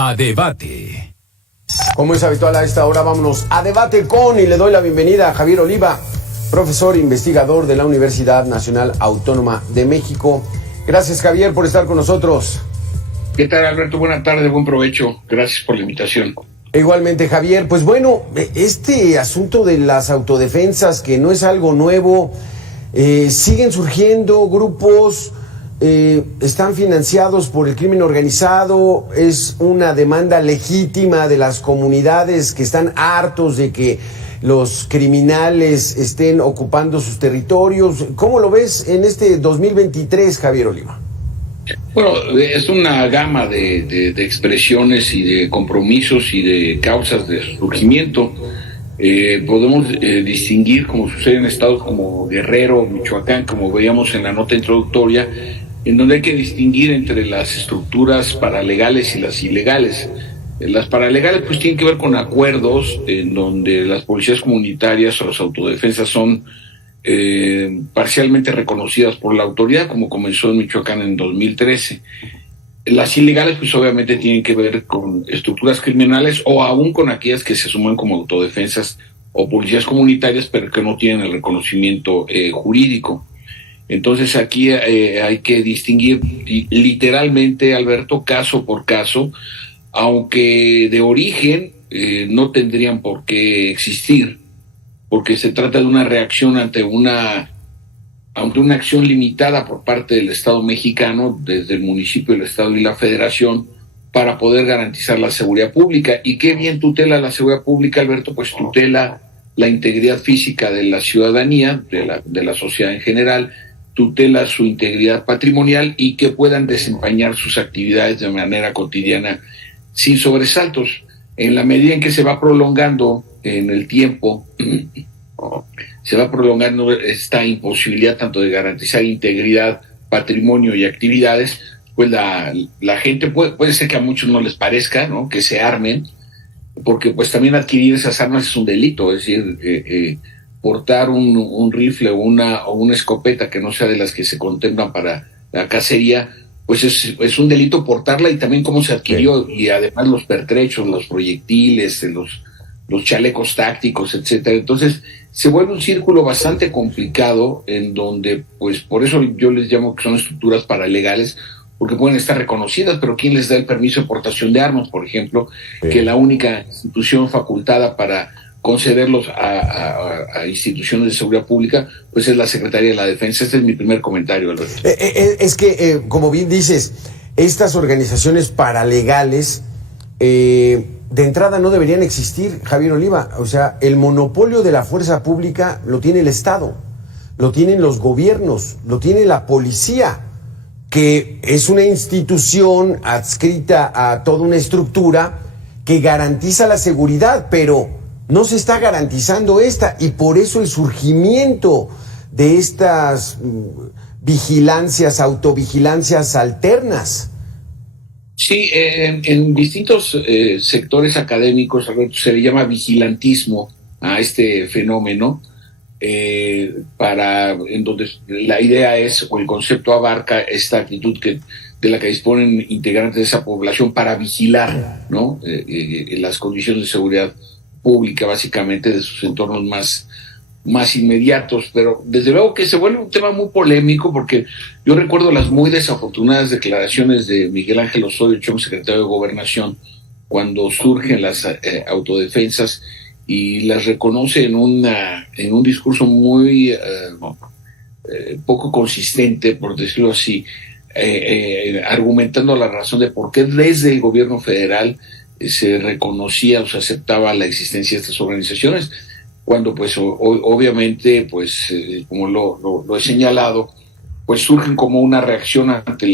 A debate. Como es habitual a esta hora, vámonos a debate con, y le doy la bienvenida a Javier Oliva, profesor e investigador de la Universidad Nacional Autónoma de México. Gracias, Javier, por estar con nosotros. ¿Qué tal, Alberto? Buenas tardes, buen provecho. Gracias por la invitación. Igualmente, Javier. Pues bueno, este asunto de las autodefensas, que no es algo nuevo, siguen surgiendo grupos, están financiados por el crimen organizado, es una demanda legítima de las comunidades que están hartos de que los criminales estén ocupando sus territorios. ¿Cómo lo ves en este 2023, Javier Oliva? Bueno, es una gama de expresiones y de compromisos y de causas de surgimiento. Podemos distinguir, como sucede en estados como Guerrero, Michoacán, como veíamos en la nota introductoria, en donde hay que distinguir entre las estructuras paralegales y las ilegales. Las paralegales pues tienen que ver con acuerdos en donde las policías comunitarias o las autodefensas son parcialmente reconocidas por la autoridad, como comenzó en Michoacán en 2013. Las ilegales pues obviamente tienen que ver con estructuras criminales o aún con aquellas que se asumen como autodefensas o policías comunitarias, pero que no tienen el reconocimiento jurídico. Entonces aquí hay que distinguir literalmente, Alberto, caso por caso, aunque de origen no tendrían por qué existir, porque se trata de una reacción ante una acción limitada por parte del Estado mexicano, desde el municipio, el Estado y la Federación, para poder garantizar la seguridad pública. ¿Y qué bien tutela la seguridad pública, Alberto? Pues tutela la integridad física de la ciudadanía, de la sociedad en general, tutela su integridad patrimonial y que puedan desempeñar sus actividades de manera cotidiana sin sobresaltos. En la medida en que se va prolongando en el tiempo, se va prolongando esta imposibilidad tanto de garantizar integridad, patrimonio y actividades, pues la gente puede ser que a muchos no les parezca, ¿no?, que se armen, porque pues también adquirir esas armas es un delito, es decir, portar un rifle o una escopeta que no sea de las que se contemplan para la cacería, pues es un delito portarla, y también cómo se adquirió, y además los pertrechos, los proyectiles, los chalecos tácticos, etcétera. Entonces se vuelve un círculo bastante complicado, en donde, pues por eso yo les llamo que son estructuras paralegales, porque pueden estar reconocidas, pero ¿quién les da el permiso de portación de armas, por ejemplo? Sí. Que la única institución facultada para concederlos a instituciones de seguridad pública, pues es la Secretaría de la Defensa. Este es mi primer comentario, Alberto. Es que, como bien dices, estas organizaciones paralegales de entrada no deberían existir, Javier Oliva. O sea, el monopolio de la fuerza pública lo tiene el Estado, lo tienen los gobiernos, lo tiene la policía, que es una institución adscrita a toda una estructura que garantiza la seguridad, pero no se está garantizando esta, y por eso el surgimiento de estas vigilancias, autovigilancias alternas. Sí, en distintos sectores académicos, Alberto, se le llama vigilantismo a este fenómeno, en donde la idea es, o el concepto abarca esta actitud de la que disponen integrantes de esa población para vigilar, ¿no?, las condiciones de seguridad pública, básicamente, de sus entornos más inmediatos. Pero desde luego que se vuelve un tema muy polémico, porque yo recuerdo las muy desafortunadas declaraciones de Miguel Ángel Osorio Chong, secretario de Gobernación, cuando surgen las autodefensas, y las reconoce en un discurso muy poco consistente, por decirlo así, argumentando la razón de por qué desde el gobierno federal se reconocía o se aceptaba la existencia de estas organizaciones, cuando pues obviamente, pues como lo he señalado, pues surgen como una reacción ante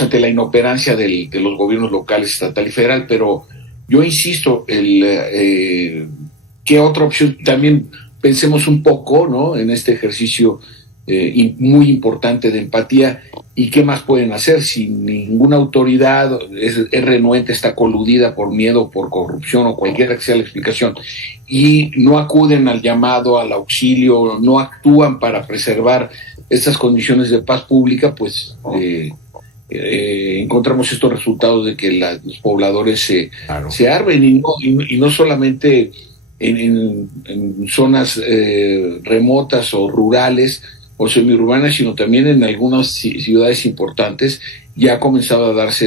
ante la inoperancia de los gobiernos locales, estatal y federal. Pero yo insisto, ¿qué otra opción? También pensemos un poco, ¿no?, en este ejercicio muy importante de empatía. ¿Y qué más pueden hacer si ninguna autoridad es renuente, está coludida por miedo, por corrupción o cualquiera que sea la explicación, y no acuden al llamado, al auxilio, no actúan para preservar estas condiciones de paz pública? Pues encontramos estos resultados de que los pobladores Claro. se armen y no solamente en zonas remotas o rurales o semiurbanas, sino también en algunas ciudades importantes ya ha comenzado a darse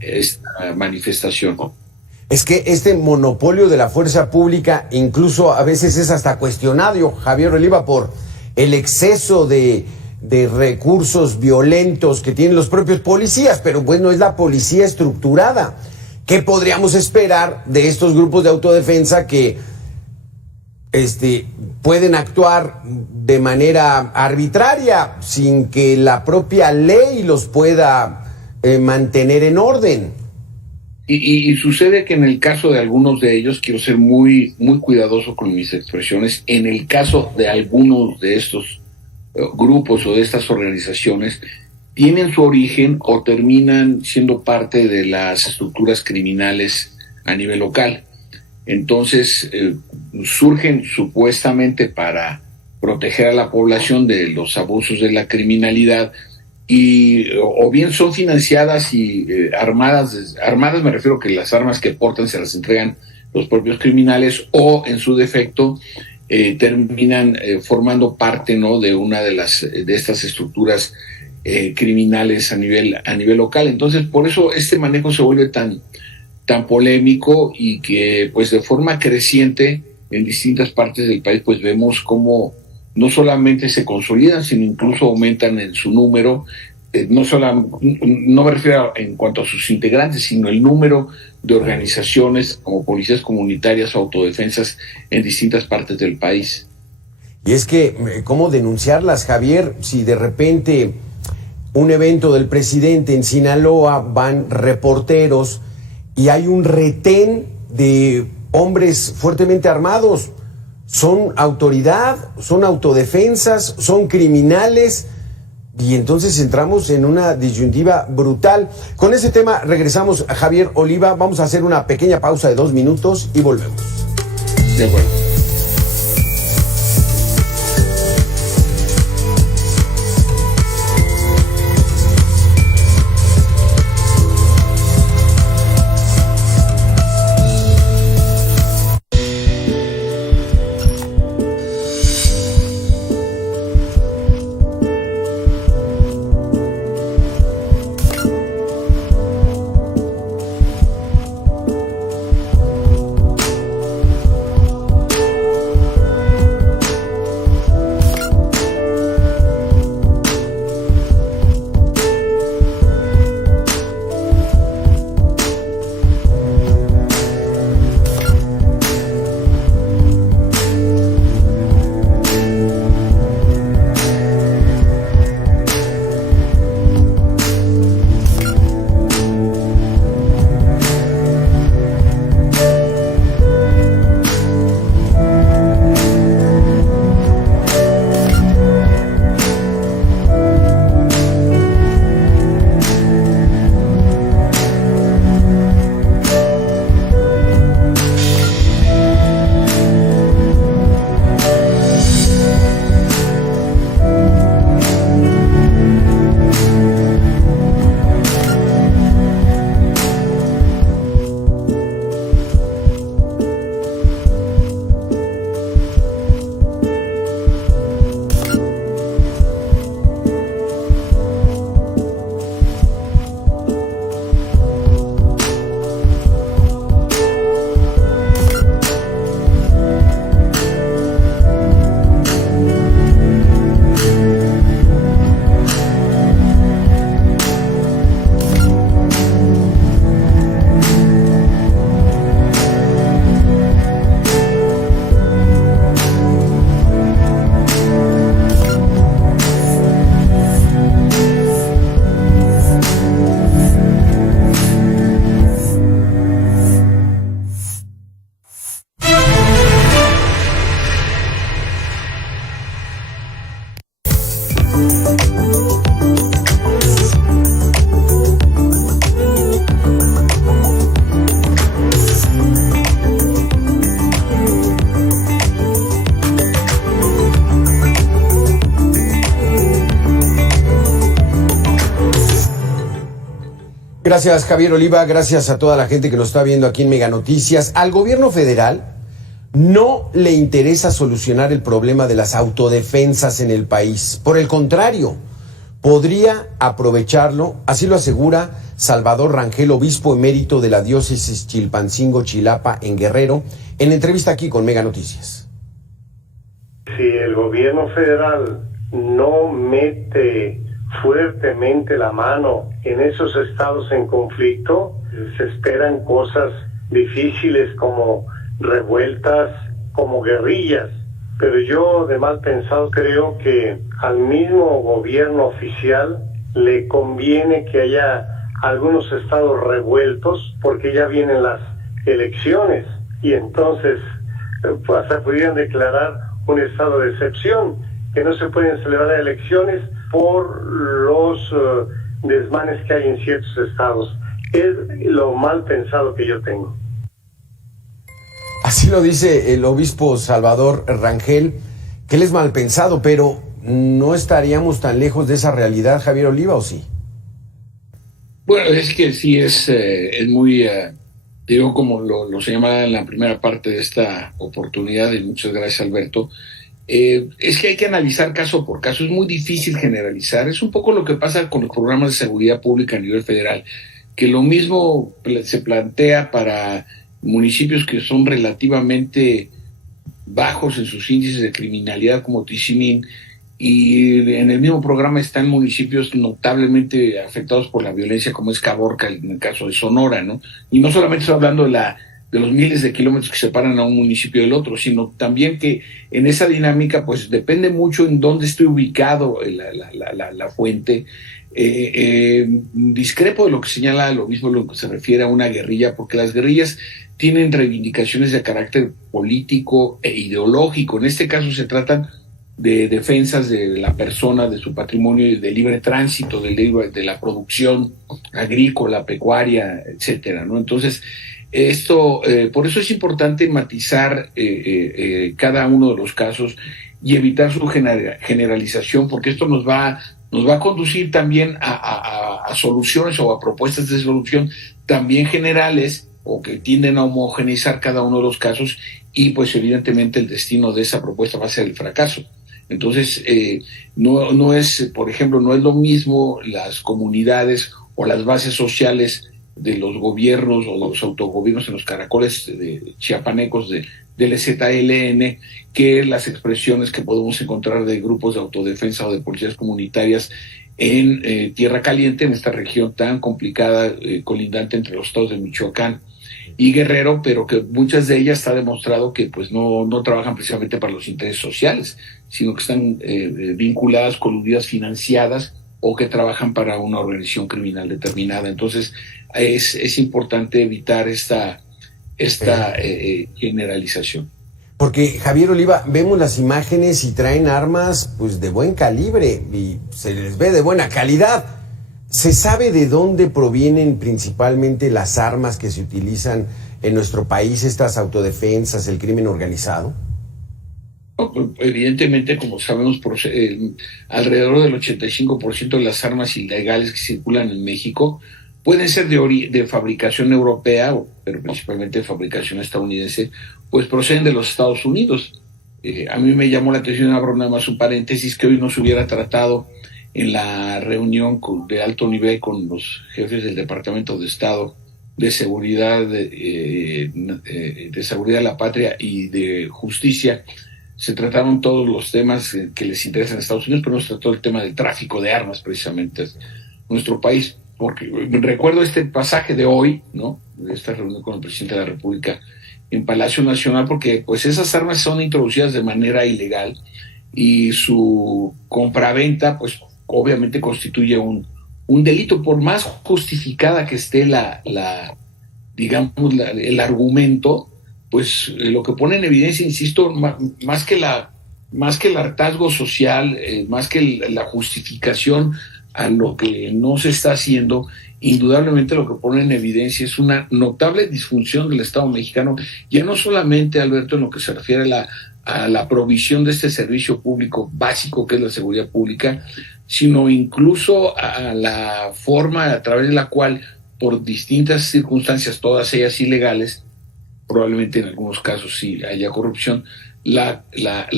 esta manifestación. Es que este monopolio de la fuerza pública incluso a veces es hasta cuestionado, Javier Oliva, por el exceso de recursos violentos que tienen los propios policías, pero pues no es la policía estructurada. ¿Qué podríamos esperar de estos grupos de autodefensa que pueden actuar de manera arbitraria sin que la propia ley los pueda mantener en orden? Y sucede que en el caso de algunos de ellos, quiero ser muy, muy cuidadoso con mis expresiones, en el caso de algunos de estos grupos o de estas organizaciones, tienen su origen o terminan siendo parte de las estructuras criminales a nivel local. Entonces, surgen supuestamente para proteger a la población de los abusos de la criminalidad y o bien son financiadas y armadas me refiero que las armas que portan se las entregan los propios criminales, o en su defecto terminan formando parte, ¿no?, de una de estas estructuras criminales a nivel local. Entonces, por eso este manejo se vuelve tan polémico, y que pues de forma creciente en distintas partes del país pues vemos cómo no solamente se consolidan, sino incluso aumentan en su número, no me refiero en cuanto a sus integrantes, sino el número de organizaciones como policías comunitarias o autodefensas en distintas partes del país. Y es que, ¿cómo denunciarlas, Javier? Si de repente un evento del presidente en Sinaloa van reporteros y hay un retén de hombres fuertemente armados, son autoridad, son autodefensas, son criminales, y entonces entramos en una disyuntiva brutal. Con ese tema regresamos a Javier Oliva. Vamos a hacer una pequeña pausa de 2 minutos y volvemos. De acuerdo. Gracias, Javier Oliva, gracias a toda la gente que nos está viendo aquí en Mega Noticias. Al gobierno federal no le interesa solucionar el problema de las autodefensas en el país. Por el contrario, podría aprovecharlo, así lo asegura Salvador Rangel, obispo emérito de la diócesis Chilpancingo-Chilapa en Guerrero, en entrevista aquí con Mega Noticias. Si el gobierno federal no mete fuertemente la mano en esos estados en conflicto, se esperan cosas difíciles como revueltas, como guerrillas. Pero yo, de mal pensado, creo que al mismo gobierno oficial le conviene que haya algunos estados revueltos, porque ya vienen las elecciones y entonces hasta podrían declarar un estado de excepción, que no se pueden celebrar elecciones por los desmanes que hay en ciertos estados. Es lo mal pensado que yo tengo. Así lo dice el obispo Salvador Rangel, que él es mal pensado, pero no estaríamos tan lejos de esa realidad, Javier Oliva, ¿o sí? Bueno, es que sí es muy, digo, como lo señalaba en la primera parte de esta oportunidad, y muchas gracias, Alberto. Es que hay que analizar caso por caso, es muy difícil generalizar. Es un poco lo que pasa con los programas de seguridad pública a nivel federal, que lo mismo se plantea para municipios que son relativamente bajos en sus índices de criminalidad como Tizimín, y en el mismo programa están municipios notablemente afectados por la violencia como es Caborca en el caso de Sonora, ¿no? Y no solamente estoy hablando de los miles de kilómetros que separan a un municipio del otro, sino también que en esa dinámica pues depende mucho en dónde esté ubicado la fuente. Discrepo de lo que señala lo mismo lo que se refiere a una guerrilla, porque las guerrillas tienen reivindicaciones de carácter político e ideológico. En este caso se tratan de defensas de la persona, de su patrimonio y de libre tránsito, de la producción agrícola, pecuaria, etcétera, ¿no? Entonces, por eso es importante matizar cada uno de los casos y evitar su generalización, porque esto nos va a conducir también a soluciones o a propuestas de solución también generales o que tienden a homogeneizar cada uno de los casos, y pues evidentemente el destino de esa propuesta va a ser el fracaso. Entonces, no es, por ejemplo, no es lo mismo las comunidades o las bases sociales de los gobiernos o los autogobiernos en los caracoles chiapanecos del EZLN que las expresiones que podemos encontrar de grupos de autodefensa o de policías comunitarias en Tierra Caliente, en esta región tan complicada, colindante entre los estados de Michoacán y Guerrero, pero que muchas de ellas está demostrado que pues no trabajan precisamente para los intereses sociales, sino que están vinculadas, coludidas, financiadas, o que trabajan para una organización criminal determinada. Entonces es importante evitar esta generalización. Porque, Javier Oliva, vemos las imágenes y traen armas pues de buen calibre y se les ve de buena calidad. ¿Se sabe de dónde provienen principalmente las armas que se utilizan en nuestro país, estas autodefensas, el crimen organizado? Evidentemente, como sabemos, alrededor del 85% de las armas ilegales que circulan en México pueden ser de fabricación europea, pero principalmente de fabricación estadounidense, pues proceden de los Estados Unidos. A mí me llamó la atención, abro nada más un paréntesis, que hoy no se hubiera tratado en la reunión de alto nivel con los jefes del Departamento de Estado de Seguridad, de Seguridad de la Patria y de Justicia. Se trataron todos los temas que les interesan a Estados Unidos, pero no se trató el tema del tráfico de armas precisamente en nuestro país. Porque recuerdo este pasaje de hoy, ¿no? De esta reunión con el presidente de la República en Palacio Nacional, porque pues esas armas son introducidas de manera ilegal y su compraventa pues obviamente constituye un delito, por más justificada que esté el argumento, pues lo que pone en evidencia, insisto, más que el hartazgo social, más que la justificación a lo que no se está haciendo, indudablemente lo que pone en evidencia es una notable disfunción del Estado mexicano, ya no solamente, Alberto, en lo que se refiere a la provisión de este servicio público básico que es la seguridad pública, sino incluso a la forma a través de la cual por distintas circunstancias, todas ellas ilegales, probablemente en algunos casos sí haya corrupción, la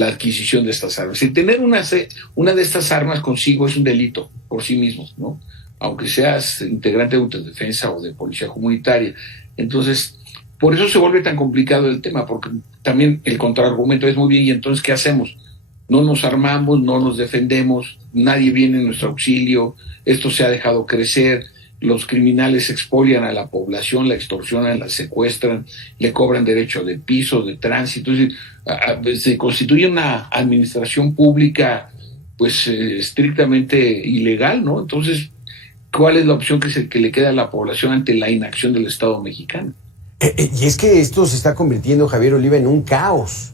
adquisición de estas armas. Y tener una de estas armas consigo es un delito por sí mismo, ¿no? Aunque seas integrante de autodefensa o de policía comunitaria. Entonces, por eso se vuelve tan complicado el tema, porque también el contraargumento es muy bien, ¿y entonces qué hacemos? No nos armamos, no nos defendemos, nadie viene en nuestro auxilio, esto se ha dejado crecer, los criminales expolian a la población, la extorsionan, la secuestran, le cobran derecho de piso, de tránsito, es decir, se constituye una administración pública pues estrictamente ilegal, ¿no? Entonces, ¿cuál es la opción que le queda a la población ante la inacción del Estado mexicano? Y es que esto se está convirtiendo, Javier Oliva, en un caos.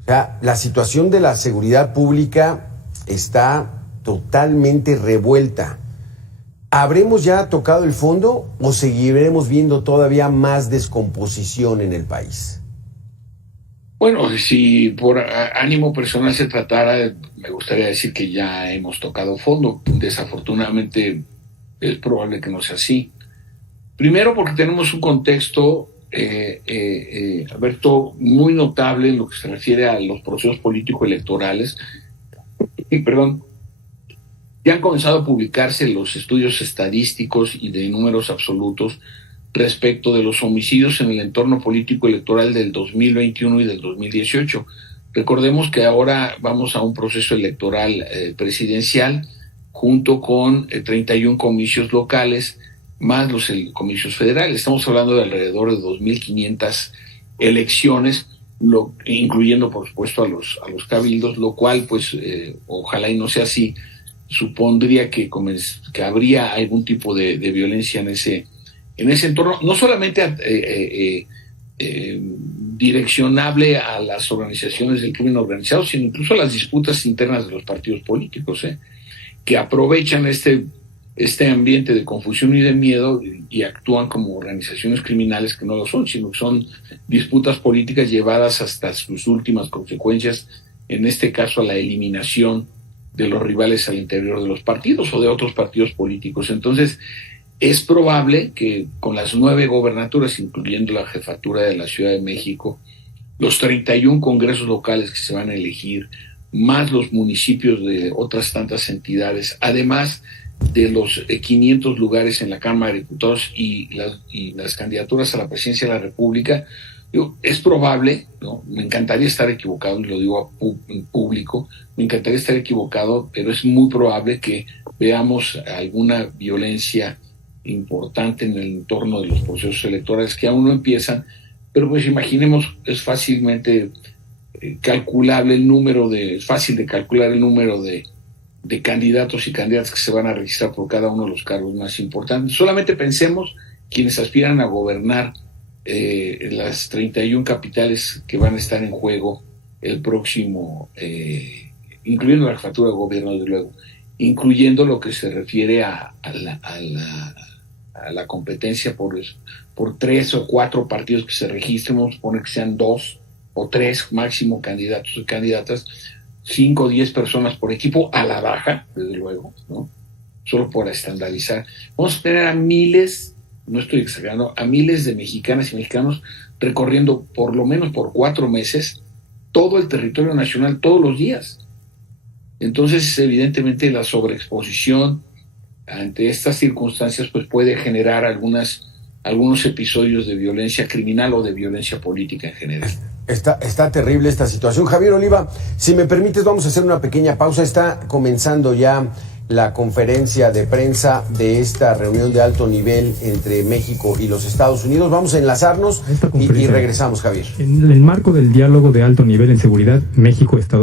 O sea, la situación de la seguridad pública está totalmente revuelta. ¿Habremos ya tocado el fondo o seguiremos viendo todavía más descomposición en el país? Bueno, si por ánimo personal se tratara, me gustaría decir que ya hemos tocado fondo. Desafortunadamente es probable que no sea así. Primero porque tenemos un contexto, Alberto, muy notable en lo que se refiere a los procesos político-electorales. Ya han comenzado a publicarse los estudios estadísticos y de números absolutos respecto de los homicidios en el entorno político-electoral del 2021 y del 2018. Recordemos que ahora vamos a un proceso electoral presidencial junto con 31 comicios locales, más los comicios federales. Estamos hablando de alrededor de 2.500 elecciones, incluyendo por supuesto a los cabildos, lo cual pues ojalá y no sea así, supondría que habría algún tipo de violencia en ese entorno, no solamente direccionable a las organizaciones del crimen organizado, sino incluso a las disputas internas de los partidos políticos, que aprovechan este ambiente de confusión y de miedo y actúan como organizaciones criminales que no lo son, sino que son disputas políticas llevadas hasta sus últimas consecuencias, en este caso a la eliminación de los rivales al interior de los partidos o de otros partidos políticos. Entonces, es probable que con las 9 gobernaturas, incluyendo la jefatura de la Ciudad de México, los 31 congresos locales que se van a elegir, más los municipios de otras tantas entidades, además de los 500 lugares en la Cámara de Diputados y las candidaturas a la presidencia de la República, es probable, ¿no? Me encantaría estar equivocado, y lo digo en público, me encantaría estar equivocado, pero es muy probable que veamos alguna violencia importante en el entorno de los procesos electorales que aún no empiezan, pero pues imaginemos, es fácilmente calculable es fácil de calcular el número de candidatos y candidatas que se van a registrar por cada uno de los cargos más importantes. Solamente pensemos quienes aspiran a gobernar las 31 capitales que van a estar en juego el próximo, incluyendo la jefatura de gobierno, desde luego, incluyendo lo que se refiere a la competencia por 3 o 4 partidos que se registren, vamos a poner que sean 2 o 3 máximo candidatos y candidatas, 5 o 10 personas por equipo, a la baja, desde luego, ¿no? Solo por estandarizar. Vamos a tener a miles, no estoy exagerando, a miles de mexicanas y mexicanos recorriendo por lo menos por 4 meses todo el territorio nacional todos los días. Entonces, evidentemente, la sobreexposición ante estas circunstancias pues puede generar algunos episodios de violencia criminal o de violencia política en general. Está terrible esta situación. Javier Oliva, si me permites, vamos a hacer una pequeña pausa. Está comenzando ya la conferencia de prensa de esta reunión de alto nivel entre México y los Estados Unidos. Vamos a enlazarnos y regresamos, Javier. En el marco del diálogo de alto nivel en seguridad, México-Estados Unidos.